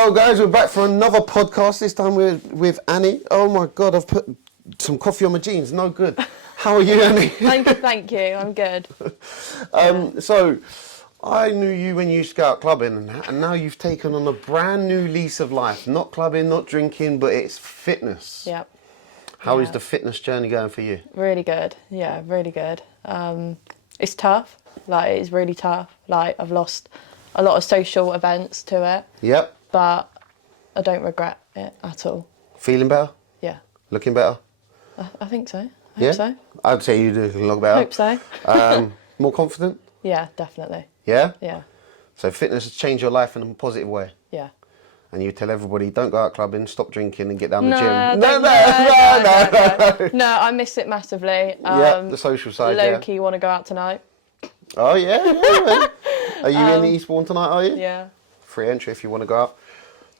Hello guys, we're back for another podcast. This time we're with Annie. Oh my God, I've put some coffee on my jeans. No good. How are you, Annie? I'm good, thank you. I'm good. So, I knew you when you used to go out clubbing, and now you've taken on a brand new lease of life. Not clubbing, not drinking, but it's fitness. Yep. How is the fitness journey going for you? Really good. Yeah, really good. It's tough. Like, it's really tough. Like, I've lost a lot of social events to it. Yep. But I don't regret it at all. Feeling better? Yeah. Looking better? I think so. I hope so. I'd say you do look better. I hope so. More confident? Yeah, definitely. Yeah? Yeah. So fitness has changed your life in a positive way? Yeah. And you tell everybody, don't go out clubbing, stop drinking and get down the No, gym. No, I miss it massively. The social side, Low-key want to go out tonight. Oh, yeah. Are you in Eastbourne tonight, are you? Yeah. Free entry if you want to go out.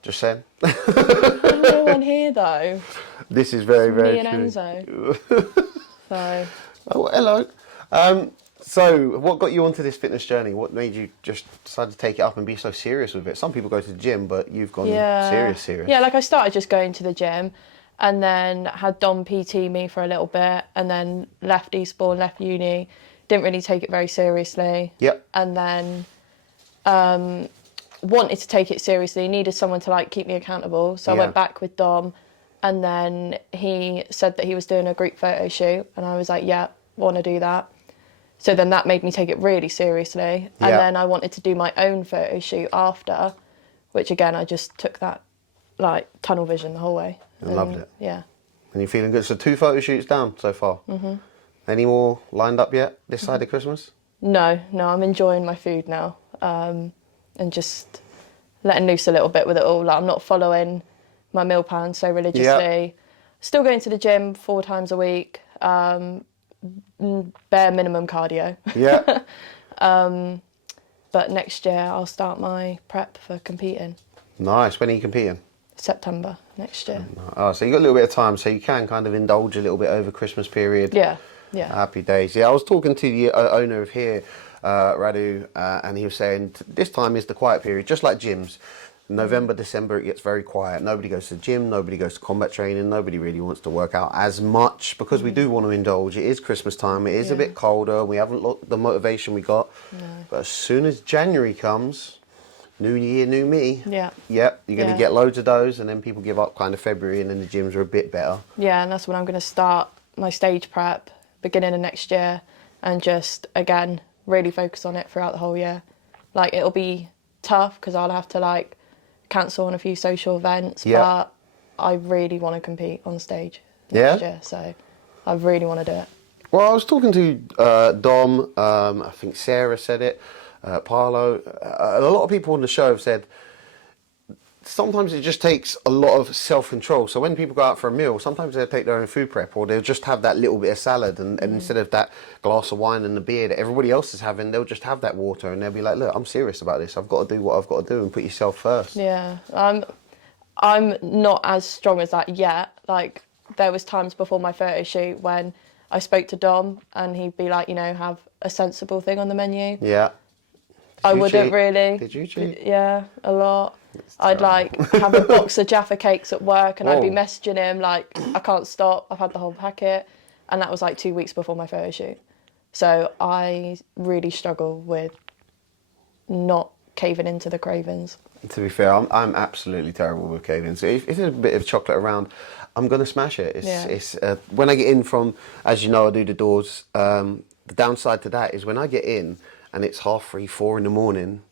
Just saying. There's no one here, though. This is very, very me true. and Enzo. So. Oh, hello. So, what got you onto this fitness journey? What made you just decide to take it up and be so serious with it? Some people go to the gym, but you've gone serious. Yeah, like I started just going to the gym and then had Dom PT me for a little bit and then left Eastbourne, left uni, didn't really take it very seriously. Yep. And then wanted to take it seriously, needed someone to like keep me accountable. So I went back with Dom and then he said that he was doing a group photo shoot and I was like, yeah, want to do that. So then that made me take it really seriously. And then I wanted to do my own photo shoot after, which again, I just took that like tunnel vision the whole way. And loved it. Yeah. And you're feeling good. So 2 photo shoots down so far. Mm-hmm. Any more lined up yet this side of Christmas? No, I'm enjoying my food now and just letting loose a little bit with it all. Like, I'm not following my meal plan so religiously. Still going to the gym 4 times a week. Bare minimum cardio. Yeah. But next year I'll start my prep for competing. Nice. When are you competing? September next year. Oh, so you got a little bit of time, so you can kind of indulge a little bit over Christmas period. Yeah. Happy days. Yeah, I was talking to the owner of here, Radu, and he was saying this time is the quiet period, just like gyms. November, December, it gets very quiet. Nobody goes to the gym, nobody goes to combat training, nobody really wants to work out as much because we do want to indulge. It is Christmas time, it is a bit colder, we haven't got the motivation we got. No. But as soon as January comes, new year, new me. Yeah. Yep, you're going to get loads of those and then people give up kind of February and then the gyms are a bit better. Yeah, and that's when I'm going to start my stage prep, beginning of next year, and just, again, really focus on it throughout the whole year. Like, it'll be tough because I'll have to, like, cancel on a few social events, but I really want to compete on stage next year, so I really want to do it. Well, I was talking to Dom, I think Sarah said it, Paolo, a lot of people on the show have said sometimes it just takes a lot of self-control. So when people go out for a meal, sometimes they'll take their own food prep or they'll just have that little bit of salad and instead of that glass of wine and the beer that everybody else is having, they'll just have that water and they'll be like, look, I'm serious about this. I've got to do what I've got to do and put yourself first. Yeah, I'm not as strong as that yet. Like, there was times before my photo shoot when I spoke to Dom and he'd be like, you know, have a sensible thing on the menu. Yeah. I wouldn't really. Did you cheat? Yeah, a lot. I'd like have a box of Jaffa cakes at work and I'd be messaging him like, I can't stop, I've had the whole packet. And that was like 2 weeks before my photo shoot. So I really struggle with not caving into the cravings. To be fair, I'm absolutely terrible with caving. So if there's a bit of chocolate around, I'm going to smash it. It's when I get in from, as you know, I do the doors. The downside to that is when I get in and it's 3:30, 4 in the morning,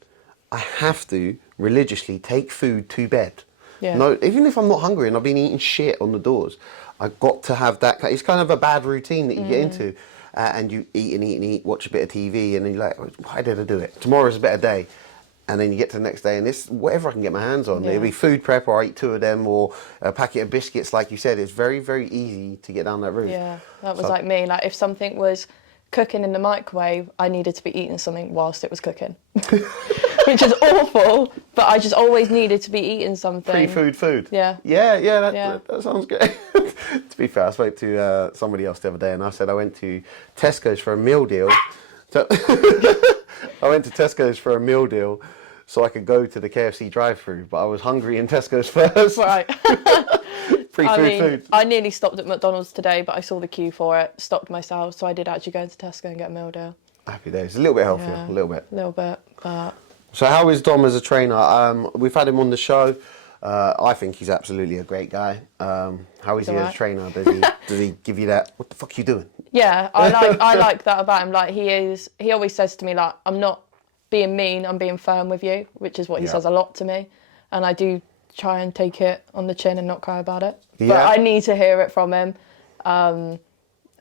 I have to religiously take food to bed. Yeah. No, even if I'm not hungry and I've been eating shit on the doors, I've got to have that. It's kind of a bad routine that you get into. And you eat and eat and eat, watch a bit of TV, and then you're like, why did I do it? Tomorrow's a better day. And then you get to the next day, and this whatever I can get my hands on. It'll be food prep, or I eat 2 of them, or a packet of biscuits, like you said. It's very, very easy to get down that route. Yeah, that was like me. Like, if something was cooking in the microwave, I needed to be eating something whilst it was cooking. Which is awful, but I just always needed to be eating something. Pre-food food. Yeah. That sounds good. To be fair, I spoke to somebody else the other day, and I said I went to Tesco's for a meal deal. So I went to Tesco's for a meal deal so I could go to the KFC drive-through, but I was hungry in Tesco's first. Right. Food. I nearly stopped at McDonald's today, but I saw the queue for it, stopped myself, so I did actually go into Tesco and get a meal deal. Happy days. A little bit healthier, Yeah, a little bit. A little bit, but... So how is Dom as a trainer? We've had him on the show. I think he's absolutely a great guy. How is he as a trainer? Does he give you that, what the fuck are you doing? Yeah, I like that about him. Like, he always says to me, like, I'm not being mean, I'm being firm with you, which is what he says a lot to me. And I do try and take it on the chin and not cry about it. Yeah. But I need to hear it from him.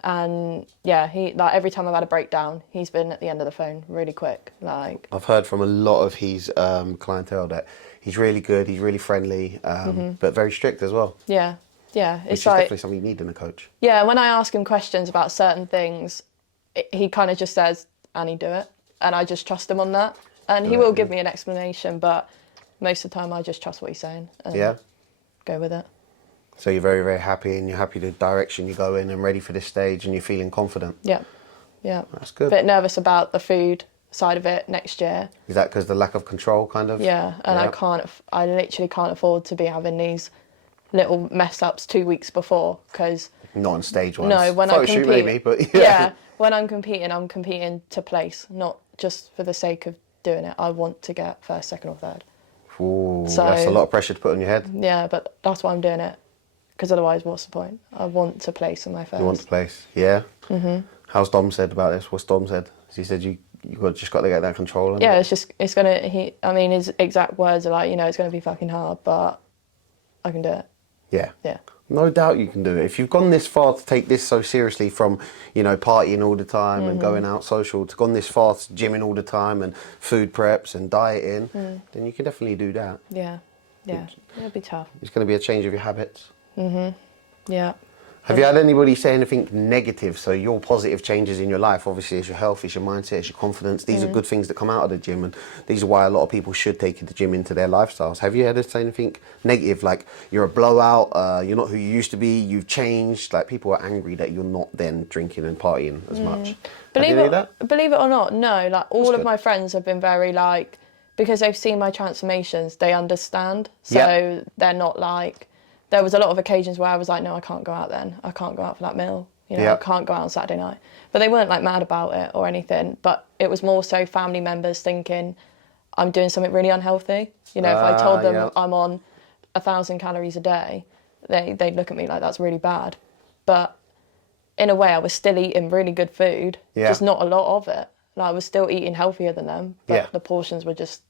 And yeah, he, like, every time I've had a breakdown, he's been at the end of the phone really quick. Like, I've heard from a lot of his clientele that he's really good, he's really friendly, but very strict as well. Yeah, Which it's is like, definitely something you need in a coach. Yeah, when I ask him questions about certain things, he kind of just says, Annie, do it. And I just trust him on that. And he will give me an explanation, but most of the time I just trust what he's saying and go with it. So you're very, very happy, and you're happy the direction you go in and ready for this stage, and you're feeling confident. Yeah. That's good. Bit nervous about the food side of it next year. Is that because the lack of control, kind of? Yeah, and I literally can't afford to be having these little mess ups 2 weeks before, because... Not on stage ones. No, when Photo I compete... shoot maybe, but yeah, when I'm competing to place, not just for the sake of doing it. I want to get first, second or third. Ooh, so, that's a lot of pressure to put on your head. Yeah, but that's why I'm doing it, because otherwise what's the point? I want to place in my first. You want to place, yeah? Mm-hmm. How's Dom said about this? What's Dom said? He said you just got to get that control. Yeah, his exact words are like, it's going to be fucking hard, but I can do it. Yeah. Yeah. No doubt you can do it. If you've gone this far to take this so seriously, from, partying all the time and going out social, to gone this far to gymming all the time and food preps and dieting, then you can definitely do that. Yeah. It'll be tough. It's going to be a change of your habits. Yeah. Have you had anybody say anything negative? So your positive changes in your life, obviously, it's your health, it's your mindset, it's your confidence. These are good things that come out of the gym, and these are why a lot of people should take the gym into their lifestyles. Have you had to say anything negative, like you're a blowout, you're not who you used to be, you've changed? Like, people are angry that you're not then drinking and partying as much. Believe it or not, no. Like, all of my friends have been very, like, because they've seen my transformations, they understand. So they're not like... There was a lot of occasions where I was like, no, I can't go out then. I can't go out for that meal. I can't go out on Saturday night. But they weren't, like, mad about it or anything. But it was more so family members thinking I'm doing something really unhealthy. If I told them I'm on 1,000 calories a day, they'd look at me like that's really bad. But in a way, I was still eating really good food, just not a lot of it. Like, I was still eating healthier than them, but the portions were just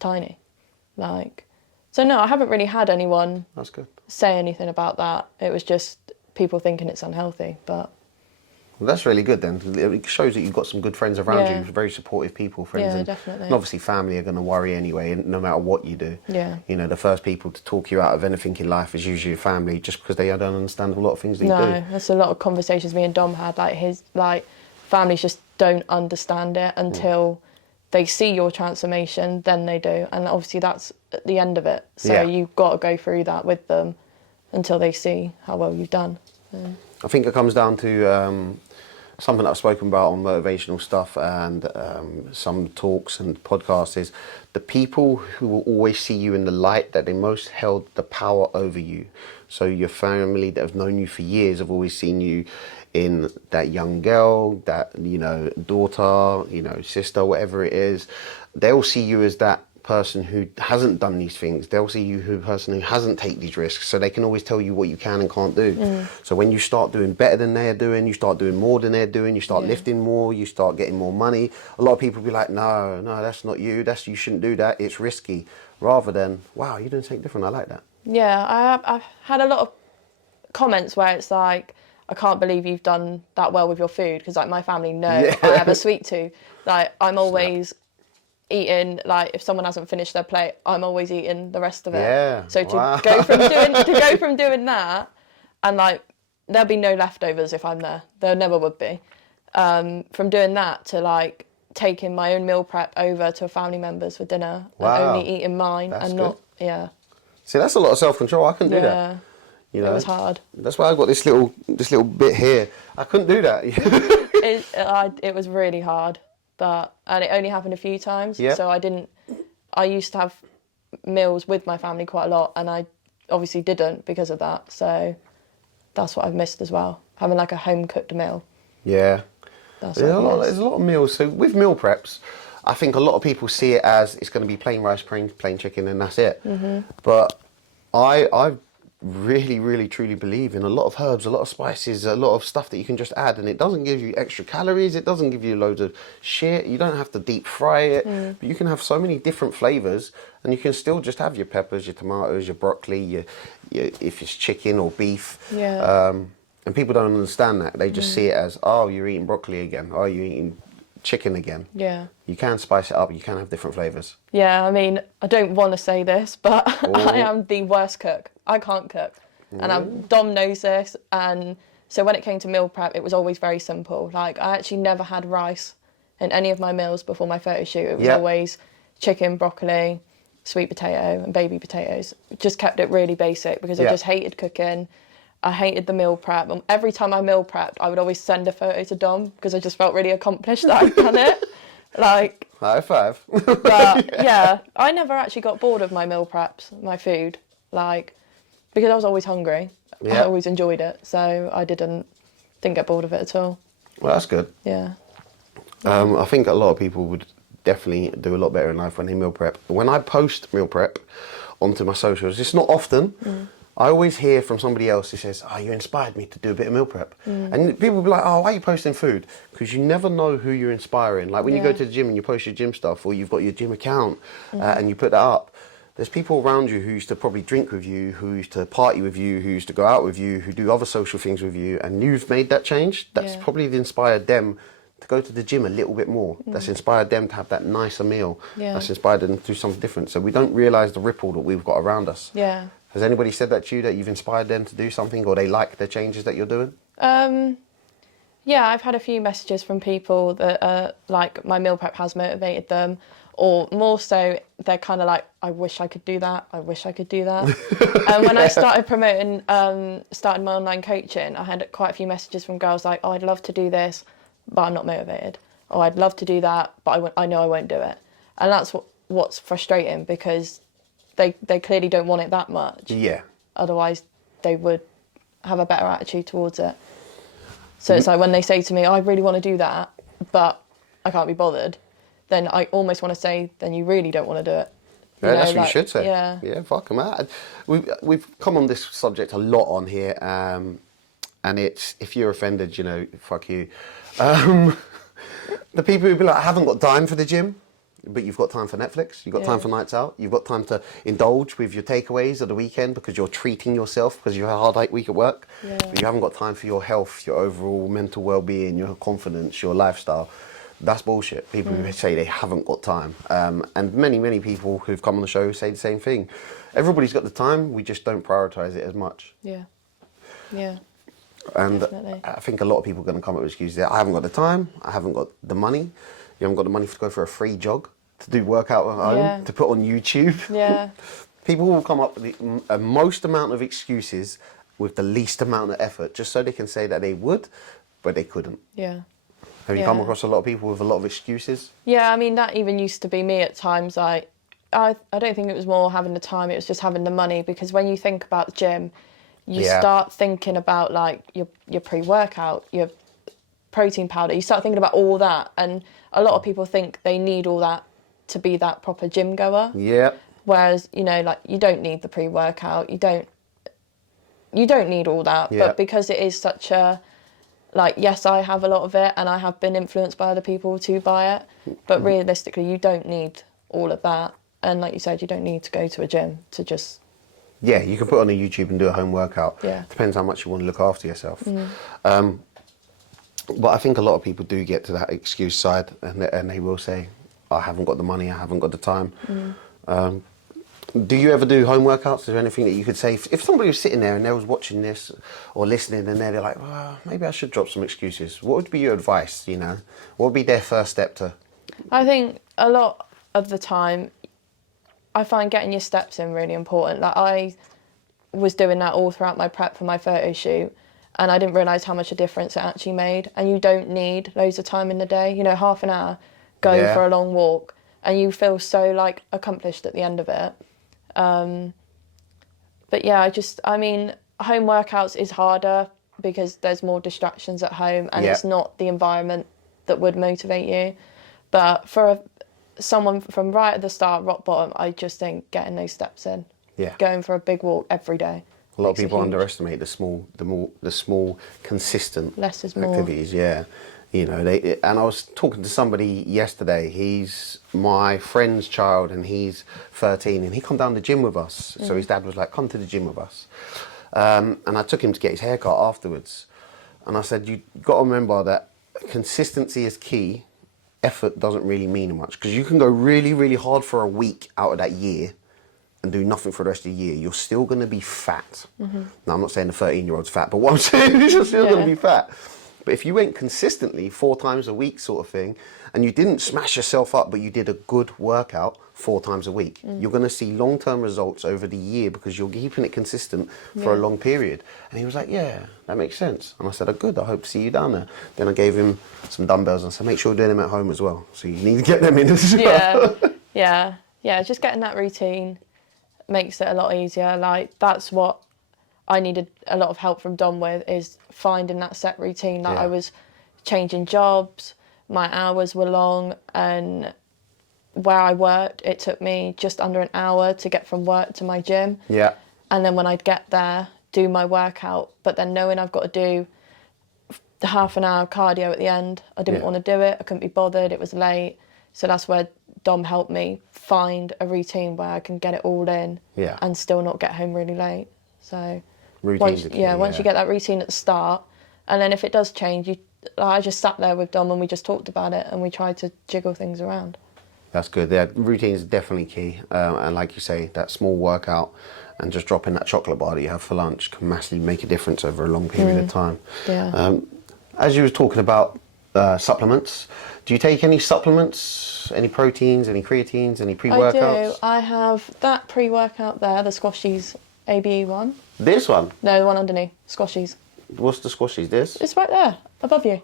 tiny. So no, I haven't really had anyone say anything about that. It was just people thinking it's unhealthy, but... Well, that's really good then. It shows that you've got some good friends around you, very supportive people, friends. Yeah, definitely. And obviously family are going to worry anyway, no matter what you do. Yeah. The first people to talk you out of anything in life is usually your family, just because they don't understand a lot of things that you do. No, there's a lot of conversations me and Dom had, families just don't understand it until they see your transformation, then they do. And obviously that's at the end of it. So you've got to go through that with them until they see how well you've done. I think it comes down to something that I've spoken about on motivational stuff and some talks and podcasts, is the people who will always see you in the light that they most held the power over you. So your family that have known you for years have always seen you in that young girl, that, daughter, sister, whatever it is. They'll see you as that person who hasn't done these things. They'll see you as a person who hasn't taken these risks, so they can always tell you what you can and can't do. So when you start doing better than they're doing, you start doing more than they're doing, you start lifting more, you start getting more money, a lot of people be like, no, that's not you, you shouldn't do that, it's risky. Rather than, wow, you're doing something different, I like that. Yeah, I've had a lot of comments where it's like, I can't believe you've done that well with your food, because my family know I have a sweet tooth. I'm always eating, if someone hasn't finished their plate, I'm always eating the rest of it. Yeah. So to go from doing that, and there'll be no leftovers if I'm there. There never would be. From doing that to taking my own meal prep over to a family member's for dinner and only eating mine. That's and good. not See, that's a lot of self-control. I couldn't do that. It was hard. That's why I got this little bit here. I couldn't do that. It was really hard, and it only happened a few times. So I didn't I used to have meals with my family quite a lot, and I obviously didn't because of that. So that's what I've missed as well, having like a home cooked meal. Yeah. That's what I've missed. There's a lot of meals. So with meal preps, I think a lot of people see it as it's going to be plain rice, plain chicken, and that's it. But I really, really, truly believe in a lot of herbs, a lot of spices, a lot of stuff that you can just add, and it doesn't give you extra calories. It doesn't give you loads of shit. You don't have to deep fry it, but you can have so many different flavors, and you can still just have your peppers, your tomatoes, your broccoli, your if it's chicken or beef. Yeah. And people don't understand that. They just see it as, oh, you're eating broccoli again. Oh, you're eating chicken again. Yeah. You can spice it up. You can have different flavors. Yeah, I mean, I don't want to say this, but I am the worst cook. I can't cook. And Dom knows this. And so when it came to meal prep, it was always very simple. Like, I actually never had rice in any of my meals before my photo shoot. It was always chicken, broccoli, sweet potato, and baby potatoes. Just kept it really basic because I just hated cooking. I hated the meal prep. And every time I meal prepped, I would always send a photo to Dom because I just felt really accomplished that I'd done it. Like, high five. But yeah, I never actually got bored of my meal preps, my food, like, because I was always hungry. I always enjoyed it, so I didn't get bored of it at all. Well, that's good. Yeah. I think a lot of people would definitely do a lot better in life when they meal prep. When I post meal prep onto my socials, it's not often. I always hear from somebody else who says, oh, you inspired me to do a bit of meal prep. And people will be like, oh, why are you posting food? Because you never know who you're inspiring. Like when you go to the gym and you post your gym stuff, or you've got your gym account and you put that up, there's people around you who used to probably drink with you, who used to party with you, who used to go out with you, who do other social things with you, and you've made that change. That's probably inspired them to go to the gym a little bit more. That's inspired them to have that nicer meal. That's inspired them to do something different. So we don't realise the ripple that we've got around us. Yeah. Has anybody said that to you, that you've inspired them to do something, or they like the changes that you're doing? Yeah, I've had a few messages from people that like my meal prep has motivated them, or more so they're kind of like, I wish I could do that. I wish I could do that. And when I started promoting, started my online coaching, I had quite a few messages from girls like, oh, I'd love to do this, but I'm not motivated. Or I'd love to do that, but I know I won't do it. And that's what's frustrating, because they clearly don't want it that much. Yeah. Otherwise, they would have a better attitude towards it. So it's like when they say to me, oh, I really want to do that, but I can't be bothered, then I almost want to say, then you really don't want to do it. Yeah, that's what you should say. Yeah. Yeah, fuck them out. We've come on this subject a lot on here, and it's, if you're offended, fuck you. The people who be like, I haven't got time for the gym, but you've got time for Netflix, you've got time for nights out, you've got time to indulge with your takeaways of the weekend because you're treating yourself because you've had a hard week at work, but you haven't got time for your health, your overall mental well-being, your confidence, your lifestyle. That's bullshit. People who say they haven't got time. And many people who've come on the show say the same thing. Everybody's got the time, we just don't prioritise it as much. Yeah. Yeah. And definitely. I think a lot of people are going to come up with excuses. I haven't got the time, I haven't got the money. You haven't got the money to go for a free jog, to do workout at home, to put on YouTube. Yeah. People will come up with the most amount of excuses with the least amount of effort, just so they can say that they would, but they couldn't. Yeah. Have you come across a lot of people with a lot of excuses? Yeah, I mean, that even used to be me at times. I don't think it was more having the time, it was just having the money, because when you think about the gym, you start thinking about like your pre-workout, your protein powder, you start thinking about all that, and a lot of people think they need all that to be that proper gym goer. Yeah. Whereas, like, you don't need the pre-workout, you don't need all that, but because it is such a, like, yes, I have a lot of it and I have been influenced by other people to buy it, but realistically you don't need all of that. And like you said, you don't need to go to a gym to just... Yeah, you can put on a YouTube and do a home workout. Yeah. Depends how much you want to look after yourself. But I think a lot of people do get to that excuse side, and they will say, I haven't got the money, I haven't got the time. Do you ever do home workouts? Is there anything that you could say, if somebody was sitting there and they was watching this or listening, and they're like, well, maybe I should drop some excuses. What would be your advice, What would be their first step to... I think a lot of the time, I find getting your steps in really important. Like, I was doing that all throughout my prep for my photo shoot, and I didn't realise how much a difference it actually made. And you don't need loads of time in the day. Half an hour, go for a long walk. and you feel so like accomplished at the end of it. But yeah, I mean, home workouts is harder because there's more distractions at home, and it's not the environment that would motivate you. But for someone from right at the start, rock bottom, I just think getting those steps in, going for a big walk every day. A lot of people underestimate the small, consistent less is more activities. Yeah, you know. And I was talking to somebody yesterday. He's my friend's child, and he's 13, and he come down the gym with us. So his dad was like, "Come to the gym with us," and I took him to get his haircut afterwards. And I said, "You got to remember that consistency is key. Effort doesn't really mean much, because you can go really, really hard for a week out of that year and do nothing for the rest of the year. You're still going to be fat." Now, I'm not saying the 13-year-old's fat, but what I'm saying is you're still going to be fat. But if you went consistently 4 times a week sort of thing, and you didn't smash yourself up, but you did a good workout 4 times a week, you're going to see long-term results over the year, because you're keeping it consistent for a long period. And he was like, "Yeah, that makes sense." And I said, "Oh, good, I hope to see you down there." Then I gave him some dumbbells and I said, "Make sure you're doing them at home as well. So you need to get them in as well." Yeah, just getting that routine makes it a lot easier. Like, that's what I needed a lot of help from Dom with, is finding that set routine. Like, I was changing jobs, my hours were long, and where I worked, it took me just under an hour to get from work to my gym. Yeah. And then when I'd get there, do my workout, but then knowing I've got to do the half an hour cardio at the end, I didn't want to do it, I couldn't be bothered, it was late. So that's where Dom helped me find a routine where I can get it all in and still not get home really late. So once you get that routine at the start, and then if it does change, I just sat there with Dom and we just talked about it, and we tried to jiggle things around. That's good. Yeah, routine is definitely key. And like you say, that small workout and just dropping that chocolate bar that you have for lunch can massively make a difference over a long period of time. Yeah. As you were talking about supplements, do you take any supplements, any proteins, any creatines, any pre-workouts? I do. I have that pre-workout there, the Squashies ABE one. This one? No, the one underneath, Squashies. What's the Squashies? This? It's right there, above you.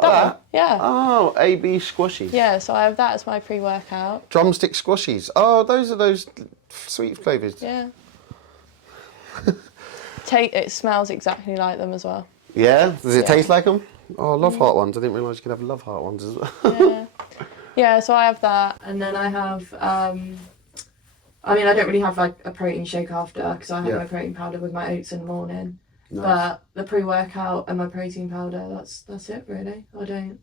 That one? Yeah. Oh, AB Squashies. Yeah, so I have that as my pre-workout. Drumstick Squashies. Oh, those are those sweet flavours. Yeah. It smells exactly like them as well. Yeah? Does it taste like them? Oh, I love heart ones. I didn't realise you could have love heart ones as well. Yeah, so I have that. And then I have, I mean, I don't really have like a protein shake after, because I have my protein powder with my oats in the morning. Nice. But the pre-workout and my protein powder, that's it really. I don't.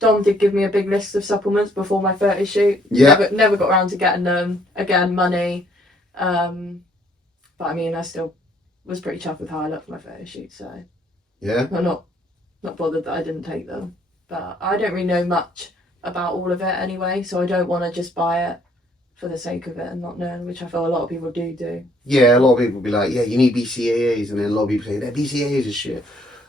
Dom did give me a big list of supplements before my photo shoot. Yeah. Never got around to getting them. Again, money. But I mean, I still was pretty chuffed with how I looked for my photo shoot, so yeah. I'm not bothered that I didn't take them. But I don't really know much about all of it anyway, so I don't want to just buy it for the sake of it and not knowing, which I feel a lot of people do. Yeah, a lot of people will be like, yeah, you need BCAAs, and then a lot of people say, that BCAAs is shit.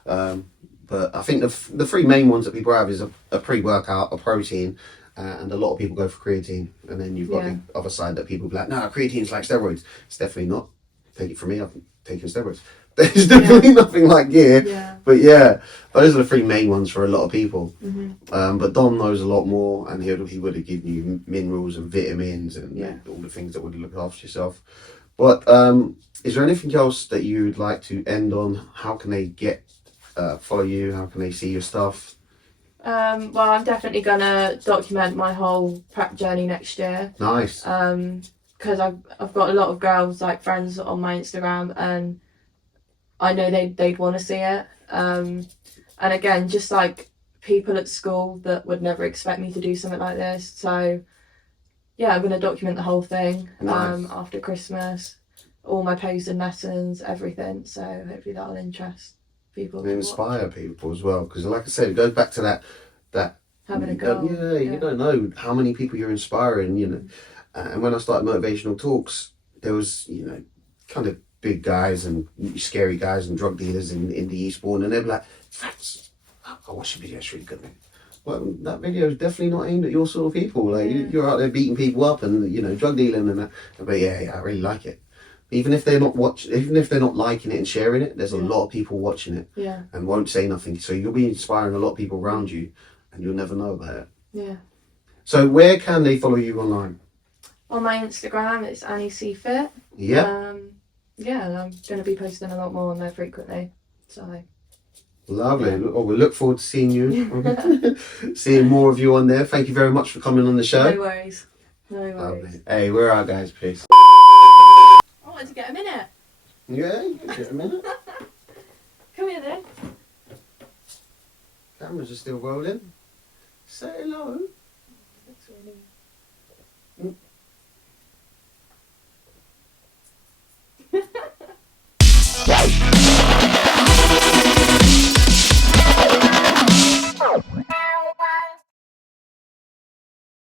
But I think the 3 main ones that people have is a pre-workout, a protein, and a lot of people go for creatine. And then you've got the other side that people be like, no, creatine's like steroids. It's definitely not. Take it from me, I've taken steroids. There's definitely nothing like gear. Yeah. But yeah, those are the 3 main ones for a lot of people. Mm-hmm. But Dom knows a lot more, and he would have given you minerals and vitamins and all the things that would look after yourself. But is there anything else that you'd like to end on? How can they follow you? How can they see your stuff? Well, I'm definitely gonna document my whole prep journey next year. Nice. Because I've got a lot of girls, like friends on my Instagram, and I know they'd want to see it. And again, just like people at school that would never expect me to do something like this. So yeah, I'm going to document the whole thing. Nice. After Christmas, all my posing lessons, everything. So hopefully that'll interest people. And inspire people as well. Because like I said, it goes back to that having a goal. You don't know how many people you're inspiring, you know. And when I started motivational talks, there was, you know, kind of big guys and scary guys and drug dealers in the Eastbourne, and they'd be like, Fatz, I watched your video, it's really good, man. Well, that video is definitely not aimed at your sort of people. Like you're out there beating people up and, you know, drug dealing and that. But yeah, I really like it. Even if they're not liking it and sharing it, there's a lot of people watching it and won't say nothing. So you'll be inspiring a lot of people around you, and you'll never know about it. Yeah. So where can they follow you online? On my Instagram, it's Annie C Fit. Yeah. Yeah, and I'm going to be posting a lot more on there frequently. So. Lovely. Oh, we look forward to seeing you, seeing more of you on there. Thank you very much for coming on the show. No worries. No worries. Lovely. Hey, where are our guys, please? I wanted to get a minute. Yeah, you can get a minute. Come here then. Cameras are still rolling. Say hello. That's really...